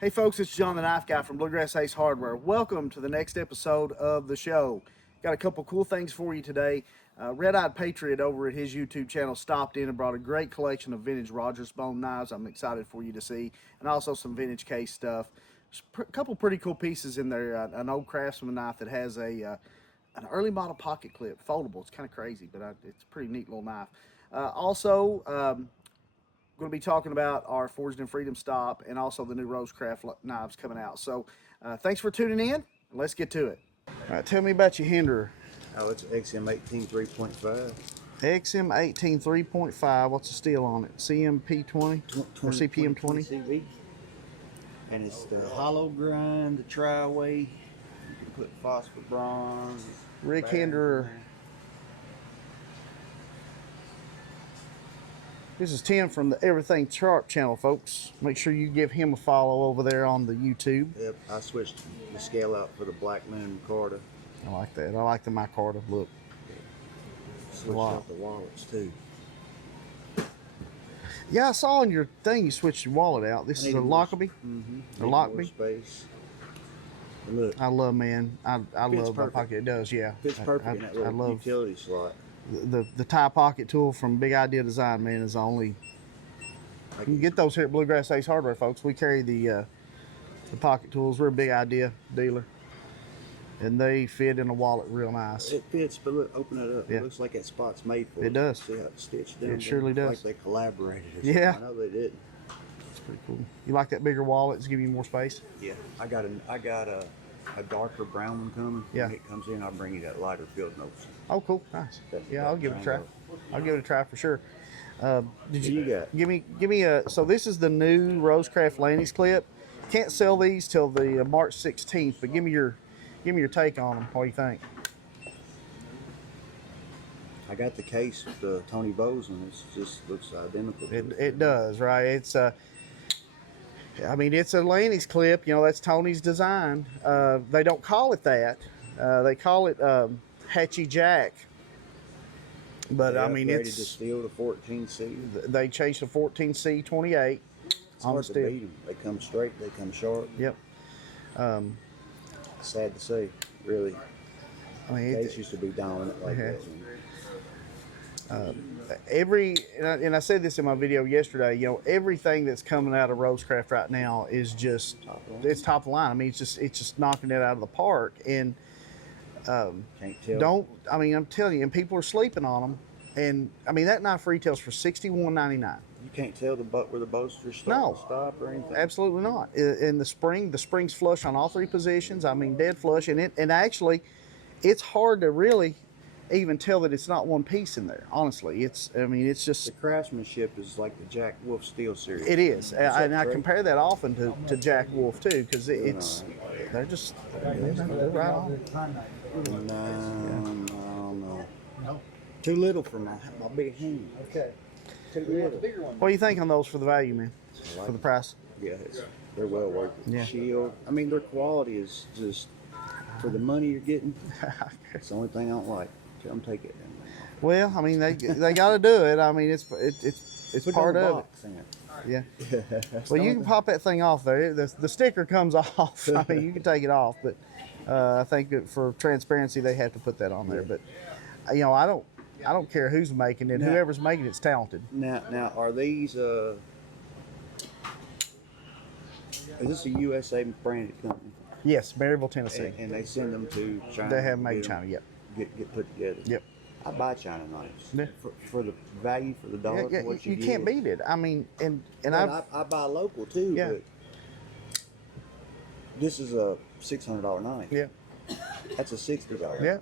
Hey folks, it's John the Knife Guy from Bluegrass Ace Hardware. Welcome to the next episode of the show. Got a couple cool things for you today. Red Eyed Patriot over at his YouTube channel stopped in and brought a great collection of vintage Rogers bone knives I'm excited for you to see, and also some vintage case stuff. There's a couple pretty cool pieces in there. An old Craftsman knife that has an early model pocket clip, foldable. It's kind of crazy, but it's a pretty neat little knife. Going to be talking about our Forged in Freedom stop and also the new RoseCraft knives coming out. So thanks for tuning in. Let's get to it. All right, tell me about your Hinderer. Oh, it's XM18 3.5. XM18 3.5. What's the steel on it? CMP20 or CPM20? CV. And it's the hollow grind, the tri-way. You can put phosphor bronze. Rick Hinderer. This is Tim from the Everything Sharp channel, folks. Make sure you give him a follow over there on the YouTube. Yep, I switched the scale out for the black linen micarta. I like that. I like the micarta look. Switched out the wallets too. Yeah, I saw in your thing you switched your wallet out. This is a Lockerbie. A Lockerbie. Space. Look, I love, man. I love my pocket. It does, yeah. Fits perfect in that little utility slot. The tie pocket tool from Big Idea Design, man, is the only. You can get those here at Bluegrass Ace Hardware, folks. We carry the pocket tools. We're a Big Idea dealer, and they fit in a wallet real nice. It fits, but look, open it up. Yeah. It looks like that spot's made for it. It does. See how it's stitched down? It surely does. Like they collaborated. Yeah. I know they did. It's pretty cool. You like that bigger wallet? It's giving you more space. Yeah, I got a darker brown one coming. Yeah. When it comes in, I'll bring you that lighter field notes. Oh, cool, nice. Yeah, I'll give it a try. I'll give it a try for sure. Did you got? Give me a. So this is the new RoseCraft Lanny's clip. Can't sell these till the March 16th, but give me your take on them. What do you think? I got the case with the Tony Bowes one. It just looks identical. It does, right? It's I mean, it's a Lanny's clip. You know, that's Tony's design. They don't call it that. They call it Hatchie Jack. But I mean, it's the steel to 14C. They changed to 14C 28. It's hard to beat them. They come straight. They come sharp. Yep. Sad to say, really. I mean, case used to be dominant like that. And I said this in my video yesterday, you know, everything that's coming out of RoseCraft right now is just it's top of the line. I mean, it's just knocking it out of the park. And can't tell. I mean, I'm telling you, and people are sleeping on them. And I mean, that knife retails for $61.99. You can't tell where the bolsters stop or anything. Absolutely not. In the spring's flush on all three positions. I mean, dead flush, and actually, it's hard to really even tell that it's not one piece in there. Honestly, it's just the craftsmanship is like the Jack Wolf steel series. It is, and I compare that often to Jack Wolf too, because they're right on. No, I don't know. No. Too little for my big hand. Okay. Too little. What do you think on those for the value, man? For the price? Yeah, they're well worth it. Yeah. Shield. I mean, their quality is just for the money you're getting. It's the only thing I don't like. Tell them take it. Well, I mean, they got to do it. I mean, it's part of it. Yeah. Well, you can pop that thing off there. The sticker comes off. I mean, you can take it off, but I think that for transparency, they have to put that on there. But you know, I don't care who's making it. Whoever's making it's talented. Now, are these? Is this a USA branded company? Yes, Maryville, Tennessee. And they send them to China. They have them made in China. Yep. Get put together. Yep. I buy China knives. Yeah. For the value for the dollar. Yeah, for what you can't beat it. I mean, and I buy local too. Yeah. But this is a $600 knife. Yeah. That's a $60. Yeah.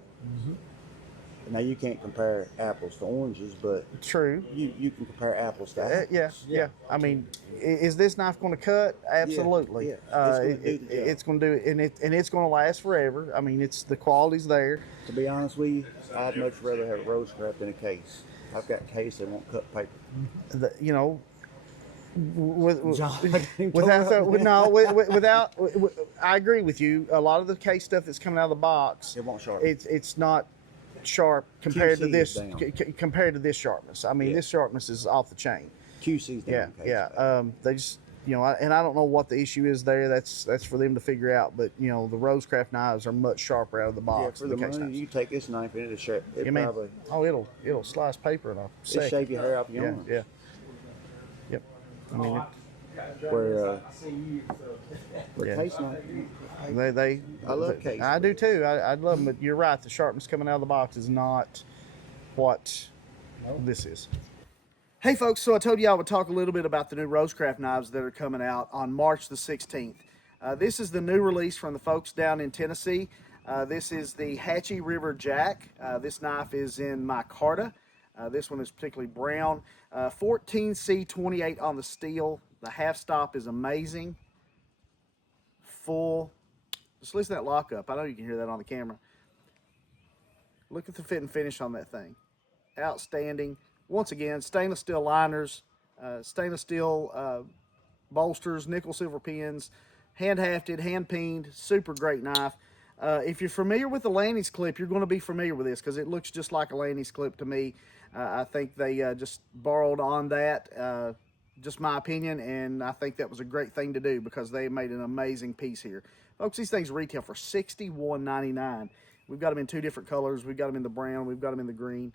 Now you can't compare apples to oranges, but true. You can compare apples to apples. Yeah. I mean, is this knife going to cut? Absolutely. Yeah. It's going to do it, and it's going to last forever. I mean, the quality's there. To be honest with you, I'd much rather have RoseCraft in a case. I've got a case that won't cut paper. You know. Without, I agree with you. A lot of the case stuff that's coming out of the box, it won't sharp. It's not sharp compared to this. Compared to this sharpness. I mean, Yeah. this sharpness is off the chain. QC's down. Yeah. They just you know, and I don't know what the issue is there. That's for them to figure out. But you know, the RoseCraft knives are much sharper out of the box. Yeah, for the money, knives. you take this knife and it'll shape. It Yeah, probably oh, it'll slice paper in a second. it'll shave your hair off your arms. Yeah. Yep. I mean, Where yeah. case knife. I love case. I do too. I love them, but you're right. The sharpness coming out of the box is not what this is. Hey folks, so I told you I would talk a little bit about the new RoseCraft knives that are coming out on March the 16th. This is the new release from the folks down in Tennessee. This is the Hatchie River Jack. This knife is in micarta. This one is particularly brown. 14C28 on the steel. The half stop is amazing. Full. Just listen to that lockup. I know you can hear that on the camera. Look at the fit and finish on that thing. Outstanding. Once again, stainless steel liners, stainless steel bolsters, nickel silver pins, hand hafted, hand peened, super great knife. If you're familiar with the Lanny's clip, you're going to be familiar with this because it looks just like a Lanny's clip to me. I think they just borrowed on that, just my opinion, and I think that was a great thing to do because they made an amazing piece here. Folks, these things retail for $61.99. We've got them in two different colors. We've got them in the brown. We've got them in the green.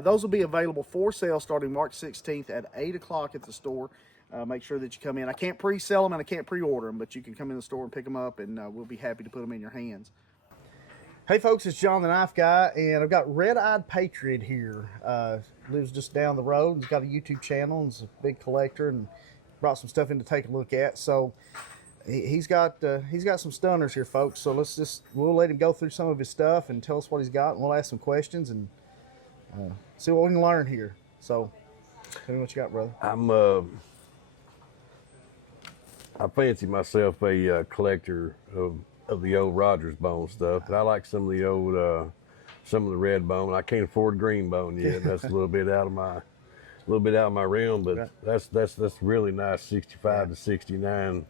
Those will be available for sale starting March 16th at 8 o'clock at the store. Make sure that you come in. I can't pre-sell them and I can't pre-order them, but you can come in the store and pick them up, and we'll be happy to put them in your hands. Hey folks, it's John the Knife Guy, and I've got Red-Eyed Patriot here. Lives just down the road. He's got a YouTube channel and he's a big collector and brought some stuff in to take a look at. So he's got some stunners here, folks. So we'll let him go through some of his stuff and tell us what he's got, and we'll ask some questions and see what we can learn here. So tell me what you got, brother. I fancy myself a collector of the old Rogers bone stuff, but I like some of the old, some of the red bone. I can't afford green bone yet. That's a little bit out of my realm, but that's really nice. 65 to 69.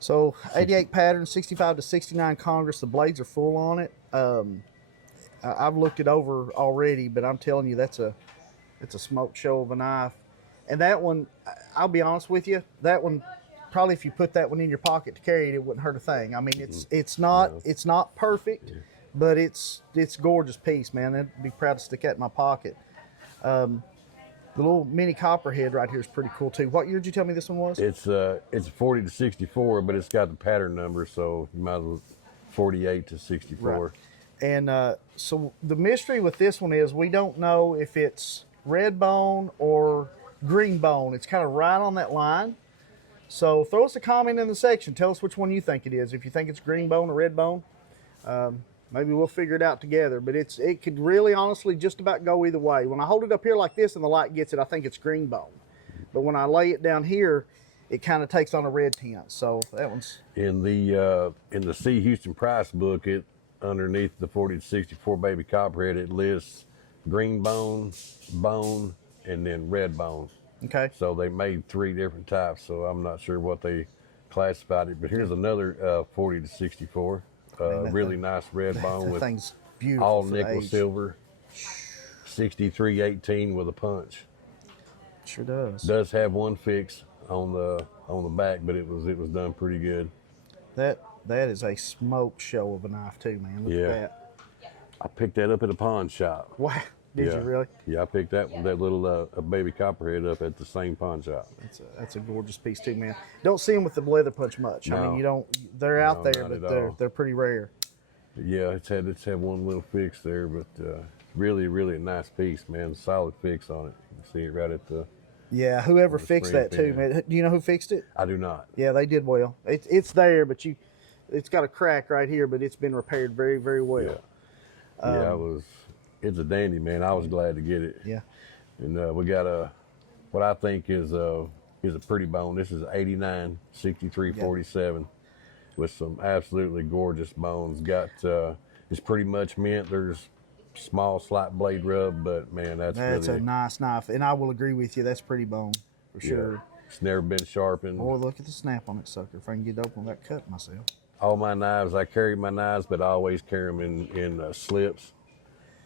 So 88 pattern, 65 to 69 Congress. The blades are full on it. I've looked it over already, but I'm telling you, it's a smoke show of a knife. And that one, I'll be honest with you, that one, probably if you put that one in your pocket to carry it, it wouldn't hurt a thing. I mean, it's not perfect, but it's a gorgeous piece, man. I'd be proud to stick that in my pocket. The little mini copperhead right here is pretty cool too. What year did you tell me this one was? It's 40 to 64, but it's got the pattern number, so you might as well 48 to 64. Right. And so the mystery with this one is we don't know if it's red bone or green bone. It's kind of right on that line. So throw us a comment in the section. Tell us which one you think it is. If you think it's green bone or red bone, maybe we'll figure it out together. But it could really honestly just about go either way. When I hold it up here like this and the light gets it, I think it's green bone. But when I lay it down here, it kind of takes on a red tint. So that one's in the C. Houston Price book. It underneath the 40 to 64 baby copperhead, it lists green bone, bone, and then red bone. okay. So they made 3 different types, so I'm not sure what they classified it. But here's another 40 to 64. Really nice red bone with thing's beautiful all for nickel age. silver. 6318 with a punch. Sure does. Does have one fix on the back, but it was done pretty good. That is a smoke show of a knife too, man. Look at that. I picked that up at a pawn shop. Wow. Did you really? Yeah, I picked that little baby copperhead up at the same pawn shop. That's a gorgeous piece too, man. Don't see them with the leather punch much. No. I mean, you don't. They're out there, not but at they're pretty rare. Yeah, it's had one little fix there, but really a nice piece, man. Solid fix on it. You can see it right at the. Yeah, whoever fixed that too, pin. man. Do you know who fixed it? I do not. Yeah, they did well. It's there, but it's got a crack right here, but it's been repaired very, very well. Yeah, it's a dandy, man. I was glad to get it. Yeah. And we got what I think is a pretty bone. This is 89 6347 with some absolutely gorgeous bones. Got it's pretty much mint. There's small slight blade rub, but man, that's really a nice knife, and I will agree with you. That's pretty bone for sure. It's never been sharpened. Boy, look at the snap on it, sucker. If I can get it open without cutting myself. All my knives, I carry my knives, but I always carry them in slips.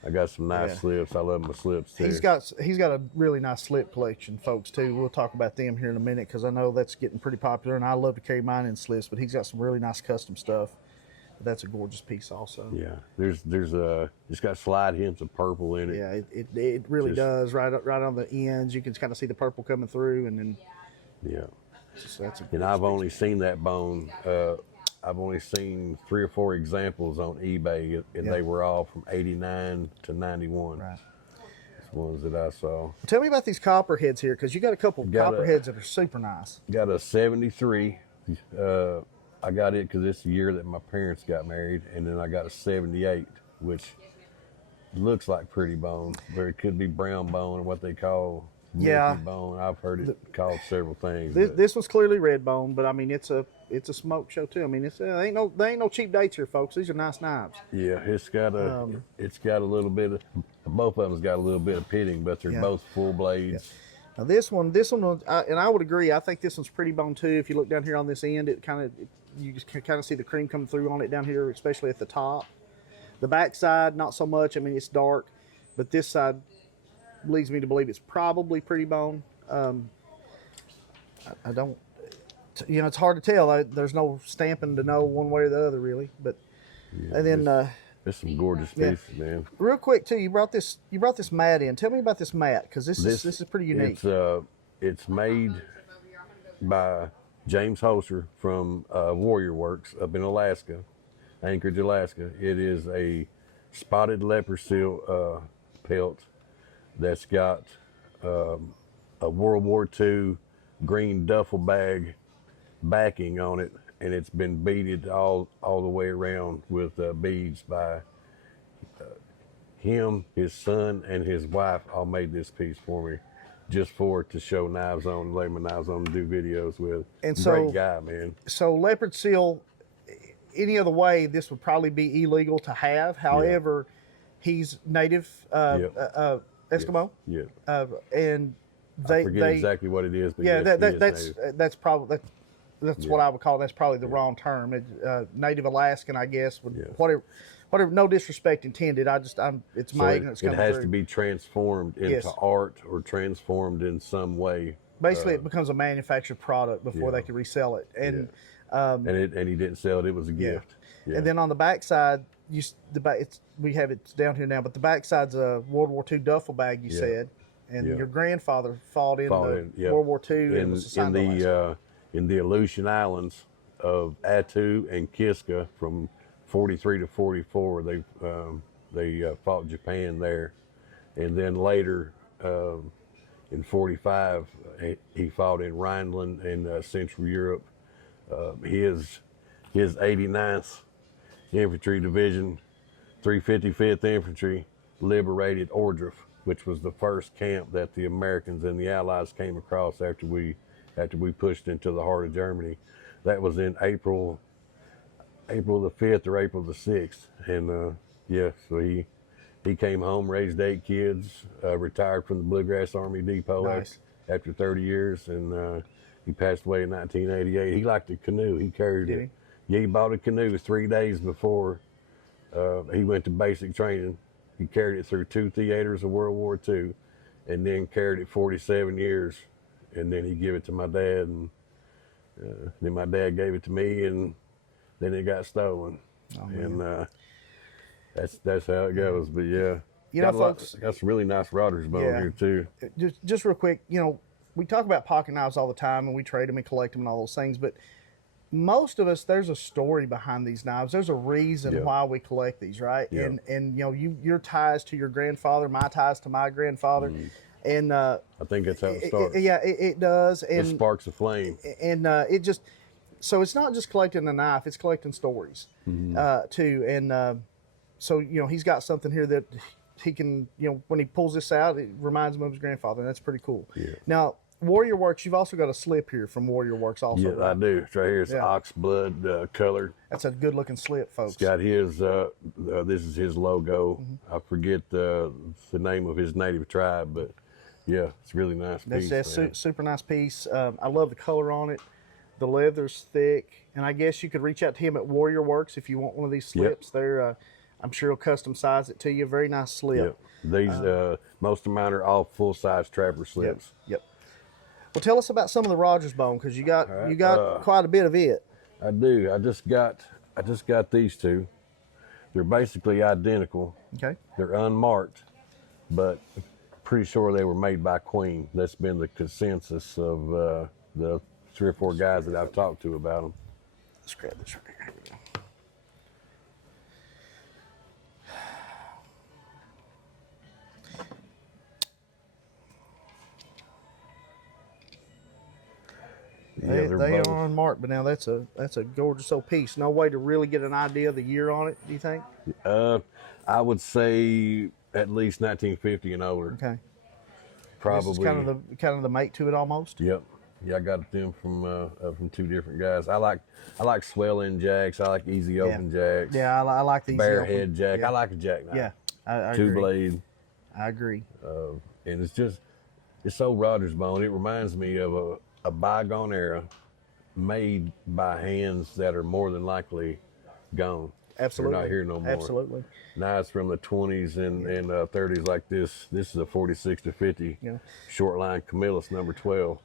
I got some nice slips. I love my slips too. He's got a really nice slip collection, folks, too. We'll talk about them here in a minute because I know that's getting pretty popular, and I love to carry mine in slips. But he's got some really nice custom stuff. That's a gorgeous piece, also. Yeah, it's got slide hints of purple in it. Yeah, it really does. Right on the ends, you can kind of see the purple coming through, and then And I've only seen that bone. I've only seen 3 or 4 examples on eBay, and they were all from '89 to '91. Right. That's the ones that I saw. Tell me about these copperheads here, because you got a couple copperheads that are super nice. Got a '73. I got it because it's the year that my parents got married, and then I got a '78, which looks like pretty bone, but it could be brown bone or what they call milky bone. I've heard it called several things. This one's clearly red bone, but I mean it's a smoke show too. I mean there ain't no cheap dates here, folks. These are nice knives. Yeah, it's got a little bit of, both of them's got a little bit of pitting, but they're both full blades. Now this one, and I would agree. I think this one's pretty bone too. If you look down here on this end, you just kind of see the cream coming through on it down here, especially at the top. The back side, not so much. I mean, it's dark, but this side leads me to believe it's probably pretty bone. I don't, it's hard to tell. There's no stamping to know one way or the other, really. But and then there's some gorgeous pieces, man. Real quick too, you brought this mat in. Tell me about this mat, because this is pretty unique. It's made by James Holzer from Warrior Works up in Alaska, Anchorage, Alaska. It is a spotted leopard seal pelt that's got a World War II green duffel bag backing on it, and it's been beaded all the way around with beads by him, his son, and his wife all made this piece for me, just to show knives on, lay my knives on, and do videos with. And great guy, man. So leopard seal, any other way, this would probably be illegal to have. However, he's native Eskimo. Yeah. And I forget exactly what it is, but that's probably what I would call. That's probably the wrong term. Native Alaskan, I guess. Whatever. No disrespect intended. It's my ignorance coming through. It has to be transformed into art or transformed in some way. Basically, it becomes a manufactured product before they can resell it. And and he didn't sell it. It was a gift. Yeah. And then on the back side, we have it down here now, but the back side's a World War II duffel bag. You said, and your grandfather fought in World War II and was assigned in the Aleutian Islands of Attu and Kiska from 43 to 44. They fought Japan there, and then later in 45 he fought in Rhineland and Central Europe. His 89th Infantry Division, 355th Infantry, liberated Ohrdruf, which was the first camp that the Americans and the Allies came across after we pushed into the heart of Germany. That was in April the 5th or April the 6th. And so he came home, raised 8 kids, retired from the Bluegrass Army Depot after 30 years, and he passed away in 1988. He liked a canoe. He carried it. He bought a canoe 3 days before he went to basic training. He carried it through 2 theaters of World War II, and then carried it 47 years. And then he gave it to my dad, and then my dad gave it to me, and then it got stolen. And that's how it goes. But folks, got some really nice Rogers bone here too. Just real quick, we talk about pocket knives all the time, and we trade them and collect them and all those things, but most of us, there's a story behind these knives. There's a reason why we collect these, right? Yeah. And your ties to your grandfather, my ties to my grandfather. And I think that's how it starts. It does. And it sparks a flame. And so it's not just collecting a knife, it's collecting stories too. And so he's got something here that he can, when he pulls this out, it reminds him of his grandfather, and that's pretty cool. Yeah. Now, Warrior Works, you've also got a slip here from Warrior Works also. Yeah, right? I do. It's right here. It's ox blood colored. That's a good looking slip, folks. It's got his, this is his logo. I forget the name of his native tribe, but it's a really nice piece. That's super nice piece. I love the color on it. The leather's thick, and I guess you could reach out to him at Warrior Works if you want one of these slips. They're I'm sure he'll custom size it to you. Very nice slip. Yep. These most of mine are all full size trapper slips. Yep. Well, tell us about some of the Rogers bone, because you got quite a bit of it. I do. I just got these two. They're basically identical. Okay. They're unmarked, but pretty sure they were made by Queen. That's been the consensus of the 3 or 4 guys that I've talked to about them. Let's grab this right here. Here we go. They are unmarked, but now that's a gorgeous old piece. No way to really get an idea of the year on it, do you think? I would say at least 1950 and older. Okay. Probably. This is kind of the mate to it almost. Yep. Yeah, I got them from 2 different guys. I like swell in jacks. I like easy open jacks. Yeah, I like the bare head jack. Yeah. I like a jackknife. Yeah, I 2 agree. blade. I agree. And it's old Rogers bone. It reminds me of a bygone era made by hands that are more than likely gone. Absolutely. They're not here no more. Absolutely. Knives from the 20s and 30s like this. This is a 46 to 50 short line Camillus number 12.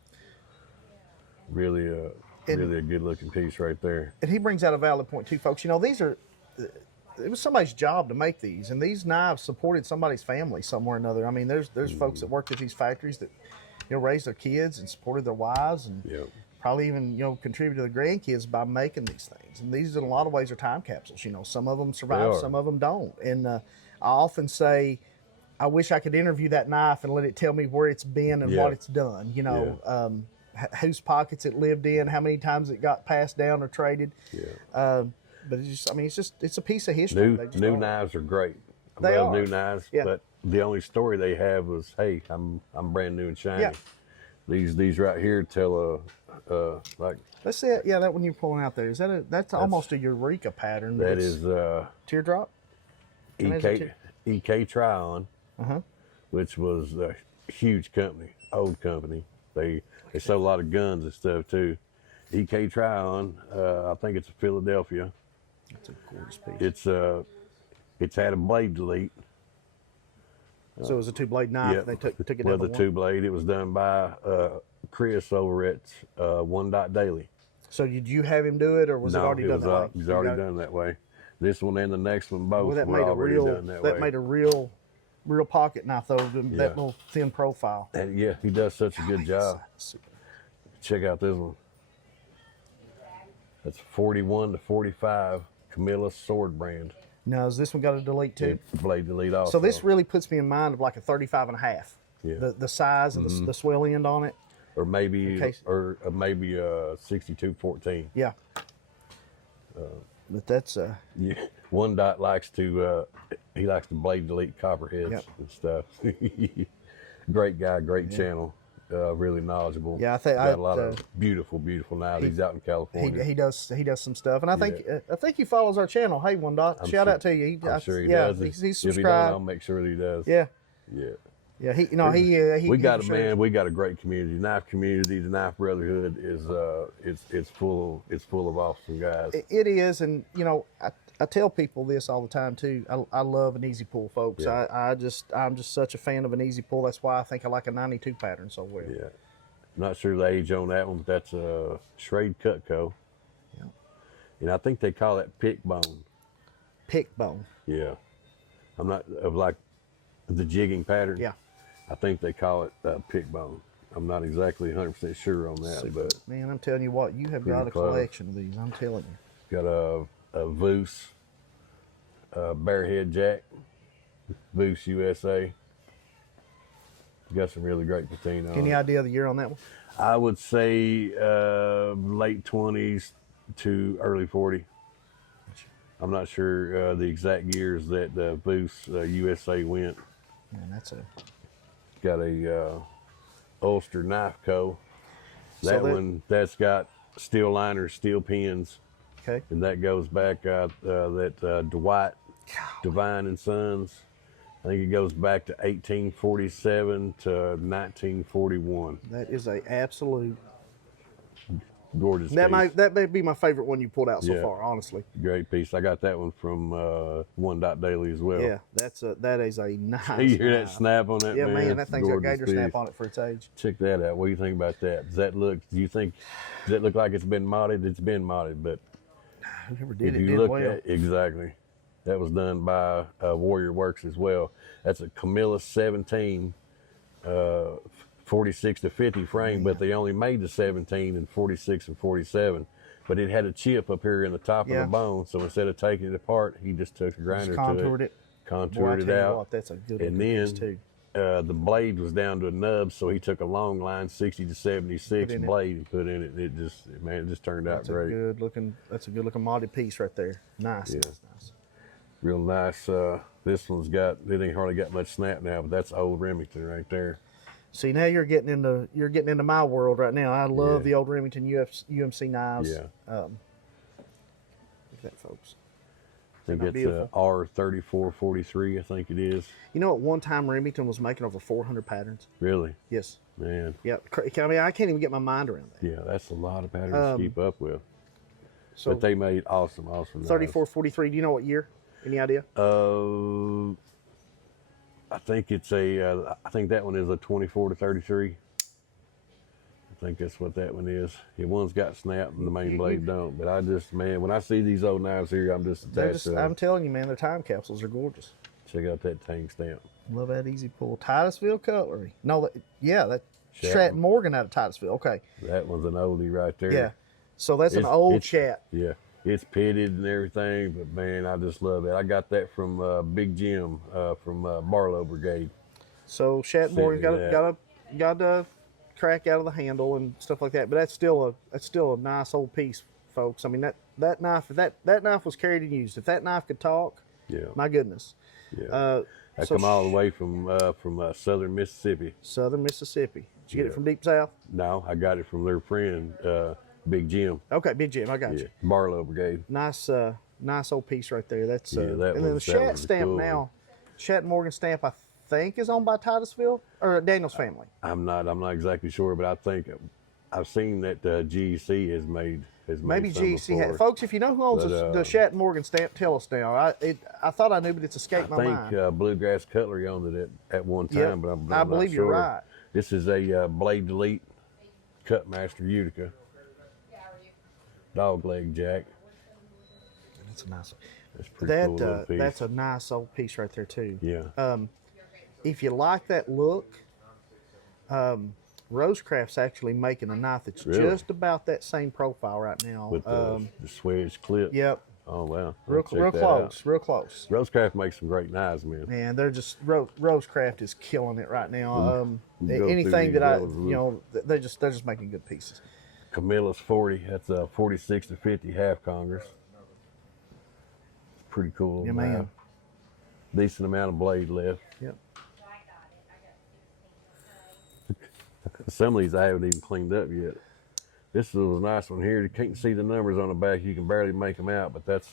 Really a good looking piece right there. And he brings out a valid point too, folks. You know, it was somebody's job to make these, and these knives supported somebody's family somewhere or another. I mean, there's folks that worked at these factories that, you know, raised their kids and supported their wives, and probably even, you know, contributed to the grandkids by making these things. And these, in a lot of ways, are time capsules. You know, some of them survive, some of them don't. And I often say, I wish I could interview that knife and let it tell me where it's been and what it's done. You know, whose pockets it lived in, how many times it got passed down or traded. But it's a piece of history. New knives are great. They love are. new knives, Yeah. but the only story they have was, hey, I'm brand new and shiny. Yeah. These right here tell like Let's see it. Yeah, that one you're pulling out there. That's almost a Eureka pattern. that is teardrop. EK Tryon, which was a huge company, old company. They sold a lot of guns and stuff too. EK Tryon, I think it's a Philadelphia. That's a gorgeous piece. It's had a blade delete. So it was a 2-blade knife. Yeah, They took it well, down the to 2-blade. It was done by Chris over at One Dot Daily. So did you have him do it, or was it already done that way? It was already done that way. This one and the next one both That were made already done that way. That made a real pocket knife though. That little thin profile. And yeah, he does such a good job. Check out this one. That's 41 to 45 Camillus sword brand. Now, has this one got a delete too? Blade delete also. So this really puts me in mind of like a 35 and a half. Yeah. The size and the swell end on it. Or maybe a 62-14. Yeah. But that's Yeah. One Dot likes to he likes to blade delete copperheads and stuff. Great guy, great channel. Really knowledgeable. Yeah, I think got a lot of beautiful knives. He's out in California. He does some stuff, and I think he follows our channel. Hey, One Dot, shout out to you. I'm sure he does. He's subscribed. If he don't, I'll make sure that he does. Yeah. Yeah. We got a great community. Knife community, the Knife Brotherhood is it's full of awesome guys. It is, and you know, I tell people this all the time too. I love an easy pull, folks. Yeah. I'm just such a fan of an easy pull. That's why I think I like a 92 pattern so well. Yeah. Not sure the age on that one, but that's a Schrade Cutco. Yeah. And I think they call that pick bone. Pick bone. Yeah. I'm not of like the jigging pattern. Yeah. I think they call it pick bone. I'm not exactly 100% sure on that, but man, I'm telling you what, you have got a collection of these. I'm telling you. Got a Voos, Bearhead Jack, Voos USA. Got some really great patina on Any it. idea of the year on that one? I would say late 20s to early 40. I'm not sure the exact years that the Voos USA went. Man, that's a. Got a Ulster Knife Co. That's got steel liners, steel pins. Okay. And that goes back that Dwight Devine and Sons. I think it goes back to 1847 to 1941. That is a absolute gorgeous That piece. may be my favorite one you pulled out so Yeah. far, honestly. Great piece. I got that one from One Dot Daily as well. Yeah, that is a nice. You hear that knife. snap on that? Yeah, man, that thing's got Gorgeous gator piece. snap on it for its age. Check that out. What do you think about that? Does that look? Do you think? Does that look like it's been modded? It's been modded, but I never did. if you look at exactly, that was done by Warrior Works as well. That's a Camillus 17, 46 to 50 frame, but they only made the 17 and 46 and 47. But it had a chip up here in the top of the bone, so instead of taking it apart, he just took a grinder contoured to it, contoured it out. What, that's a good and piece then too. The blade was down to a nub, so he took a long line 60 to 76 blade and put in it. It just turned out great. That's a good looking modded piece right there. Nice, nice. Real nice. This one's it ain't hardly got much snap now, but that's old Remington right there. See, now you're getting into my world right now. I love the old Remington UMC knives. Yeah. Look at that, folks. I think it's R3443, I think it is. You know, at one time Remington was making over 400 patterns. Really? Yes. Man. Yeah. I mean, I can't even get my mind around that. Yeah, that's a lot of patterns to keep up with. So, but they made awesome 3443. Do you know what year? Any idea? I think it's I think that one is a 24 to 33. I think that's what that one is. The one's got snap and the main blade don't. But when I see these old knives here, I'm just attached to them. I'm telling you, man, their time capsules are gorgeous. Check out that tang stamp. Love that easy pull. Titusville cutlery. No, that Stratton Morgan out of Titusville. Okay. That one's an oldie right there. Yeah. So that's an old chat. Yeah. It's pitted and everything, but man, I just love it. I got that from Big Jim from Barlow Brigade. So Shat Morgan got a crack out of the handle and stuff like that, but that's still a nice old piece, folks. I mean that knife, if that knife was carried and used, if that knife could talk, my goodness. Yeah. I come all the way from southern Mississippi. Southern Mississippi. Did you get it from deep south? No, I got it from their friend Big Jim. Okay, Big Jim, I got you. Barlow Brigade. Nice old piece right there. That's that and then the Shat stamp cool now. Shat Morgan stamp, I think, is owned by Titusville or Daniel's family. I'm not exactly sure, but I think I've seen that GEC has made maybe GEC. Folks, if you know who owns the Shat Morgan stamp, tell us now. I thought I knew, but it's escaped my mind. I think Bluegrass Cutlery owned it at one time, but I'm I believe not you're sure. right. This is a Blade Delete Cutmaster Utica. Dog leg jack. That's a nice one. That's pretty cool little piece. That's a nice old piece right there too. Yeah. If you like that look, RoseCraft's actually making a knife that's just about that same profile right now. With the swedge clip. Yep. Oh wow. Real close. RoseCraft makes some great knives, man. Man, they're just RoseCraft is killing it right now. Anything that they're just making good pieces. Camillus 40, that's a 46 to 50 half Congress. It's pretty cool. Yeah, man. Decent amount of blade left. Yep. Some of these I haven't even cleaned up yet. This is a nice one here. You can't see the numbers on the back. You can barely make them out, but that's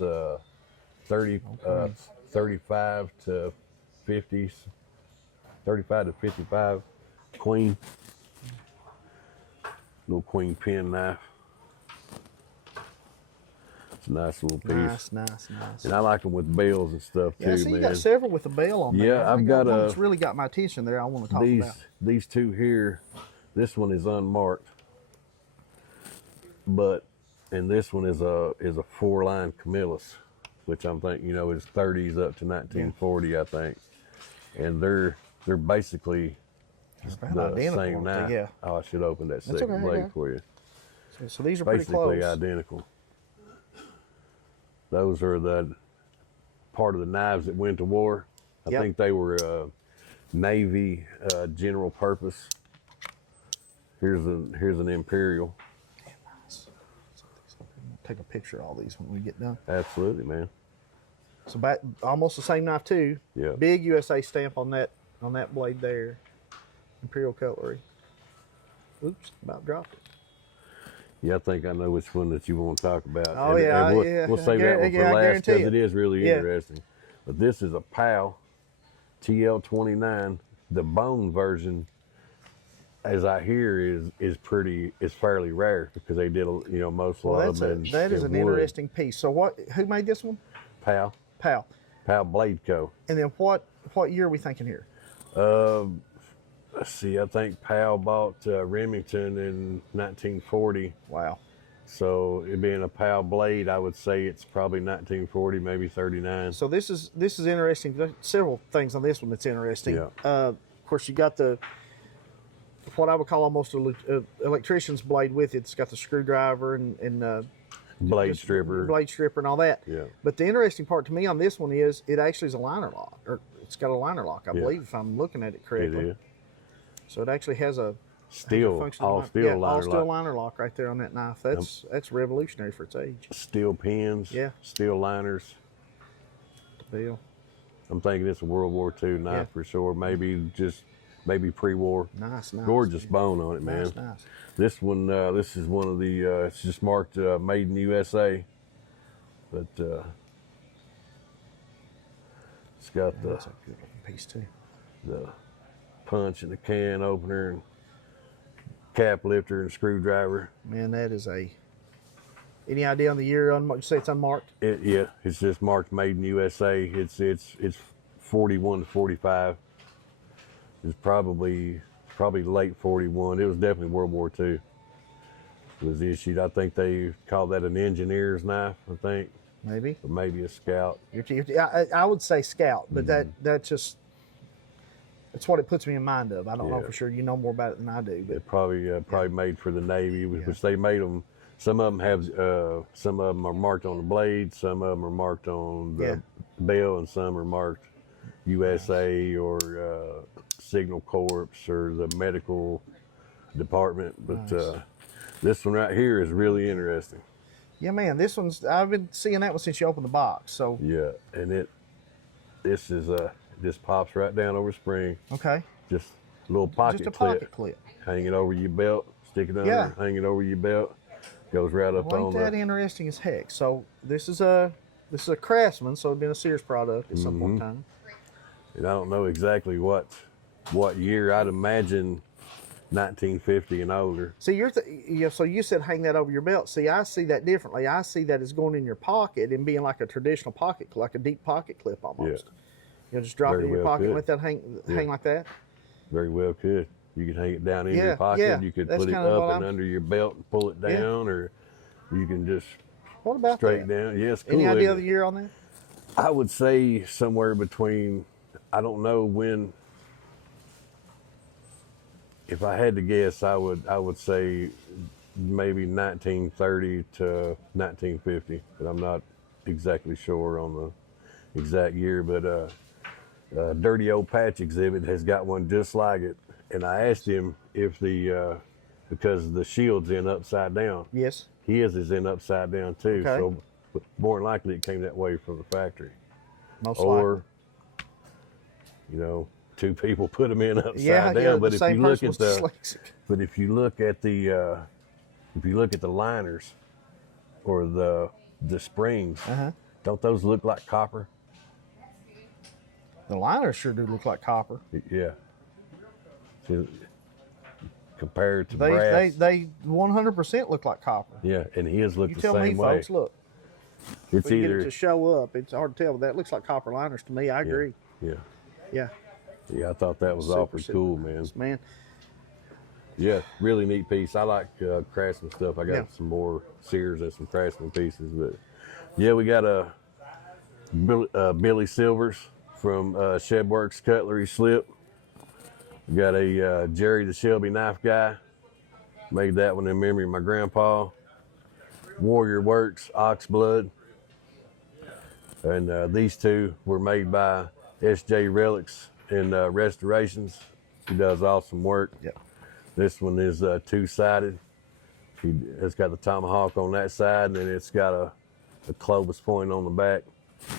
35 to 50s, 35 to 55 queen. Little queen pin knife. It's a nice little piece. Nice. And I like them with bells and stuff too, so you man. got several with a bell on there. Yeah, I've got one that's really got my attention there. I want to talk about these two here. This one is unmarked, and this one is a 4-line Camillus, which I'm thinking is 30s up to 1940, I think, and they're basically the same knife. Yeah. Oh, I should open that second blade for you. So these are pretty close. Basically identical. Those are the part of the knives that went to war. I think they were Navy general purpose. Here's an Imperial. Damn nice. Take a picture of all these when we get done. Absolutely, man. So back almost the same knife too. Yeah. Big USA stamp on that blade there. Imperial cutlery. Oops, about dropped it. Yeah, I think I know which one that you want to talk about. Oh, we'll save that one for last because it is really interesting. But this is a POW TL29. The bone version as I hear, is fairly rare because they did most a lot of them. That is an interesting piece. So who made this one? Powell Blade Co. And then what year are we thinking here? Let's see. I think Powell bought Remington in 1940. Wow. So it being a Powell blade, I would say it's probably 1940, maybe 39. So this is interesting. There's several things on this one that's interesting. Yeah. Of course, you got what I would call almost an electrician's blade with it. It's got the screwdriver and blade stripper and all that. Yeah. But the interesting part to me on this one is it actually is a liner lock, or it's got a liner lock, I believe, if I'm looking at it correctly. It is. So it actually has a all steel liner lock right there on that knife. That's revolutionary for its age. Steel pins. Yeah. Steel liners. Deal. I'm thinking it's a World War II knife for sure. Maybe pre-war. Nice. Gorgeous bone on it, man. Nice. This one, this is one of the. It's just marked "Made in USA," but it's got That's a good looking piece too. the punch and the can opener and cap lifter and screwdriver. Man, that is any idea on the year? You say it's unmarked? It's just marked "Made in USA." It's 41 to 45. It's probably late 41. It was definitely World War II. It was issued. I think they called that an engineer's knife. I think Maybe. or maybe a scout. I would say scout, but that's what it puts me in mind of. I don't know for sure. You know more about it than I do, but It probably made for the Navy, which they made them. Some of them are marked on the blade. Some of them are marked on the bell, and some are marked USA or Signal Corps or the medical department. But this one right here is really interesting. yeah, man, this one's. I've been seeing that one since you opened the box. So Yeah, and this just pops right down over spring. okay, Just a little pocket just a clip. pocket clip. Hang it over your belt, stick it under, Yeah. hang it over your belt, goes right up Well, on ain't that interesting as heck? So this is a Craftsman, so it's been a Sears product at some point in time. And I don't know exactly what year. I'd imagine 1950 and older. See, so you said hang that over your belt. See, I see that differently. I see that as going in your pocket and being like a traditional pocket, like a deep pocket clip almost. Just drop it in your pocket and let that hang like that. Very well could. You could hang it down in your pocket. Yeah, You could that's put it kinda up and under your belt and pull it down, or you can just What about straight that? down. Yes, cool. Any idea isn't of the it? year on that? I would say somewhere between, I don't know when. If I had to guess, I would say maybe 1930 to 1950, but I'm not exactly sure on the exact year. But Dirty Old Patch exhibit has got one just like it, and I asked him if because the shield's in upside down. Yes. His is in upside down too, Okay. so more than likely it came that way from the factory. Most Or, likely. two people put them in upside Yeah, down. the But if same you look person at was dyslexic. if you look at the liners or the springs, don't those look like copper? The liners sure do look like copper. Yeah. So, compared to brass. They 100% look like copper. Yeah, and his look You the tell same me, way. folks. Look, It's when you get it either to show up, it's hard to tell, but that looks like copper liners to me. I agree. yeah. Yeah, Yeah, I thought that was awfully cool, man. man. Yeah, really neat piece. I like Craftsman stuff. I got Yeah. some more Sears and some Craftsman pieces, but yeah, we got a Billy Silvers from Shedworks Cutlery Slip. We got a Jerry the Shelby Knife Guy. Made that one in memory of my grandpa. Warrior Works Ox Blood, and these two were made by S.J. Relics and Restorations. He does awesome work. Yep. This one is two-sided. It's got the tomahawk on that side, and then it's got a Clovis point on the back.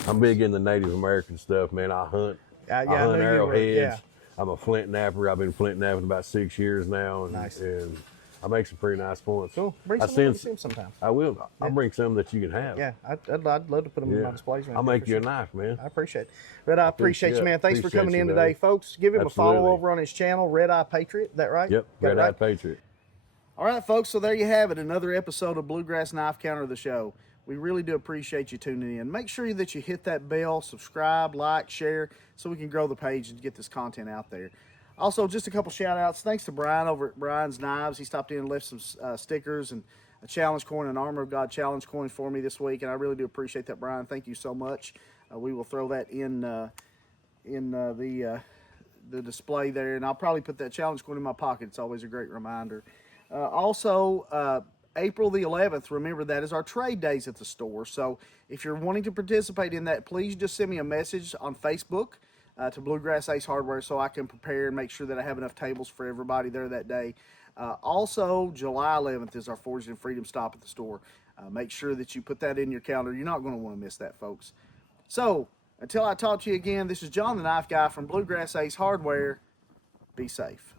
I'm big into Native American stuff, man. I hunt. I I knew hunt you were, arrowheads. yeah. I'm a flint napper. I've been flint napping about 6 years now, and, Nice. and I make some pretty nice points. Cool. Bring I some in send, see them sometime. I will. I'll bring some that you can have. Yeah, I'd love to put them in my displays. I'll make you a knife, man. I appreciate it. Red Eye, appreciate you, man. Thanks for Appreciate coming you, in buddy. today, folks. Give him a follow Absolutely. over on his channel, Red Eye Patriot. Is that right? Yep, Got it Red Eyed right? Patriot. All right, folks, so there you have it, another episode of Bluegrass Knife Counter, the show. We really do appreciate you tuning in. Make sure that you hit that bell, subscribe, like, share, so we can grow the page and get this content out there. Also, just a couple shout outs. Thanks to Brian over at Brian's Knives. He stopped in and left some stickers and a challenge coin, an Armor of God challenge coin for me this week, and I really do appreciate that, Brian. Thank you so much. We will throw that in the display there, and I'll probably put that challenge coin in my pocket. It's always a great reminder. Also, April the 11th, remember that is our trade days at the store. So if you're wanting to participate in that, please just send me a message on Facebook to Bluegrass Ace Hardware so I can prepare and make sure that I have enough tables for everybody there that day. Also, July 11th is our Forged in Freedom stop at the store. Make sure that you put that in your calendar. You're not going to want to miss that, folks. So until I talk to you again, this is John the Knife Guy from Bluegrass Ace Hardware. Be safe.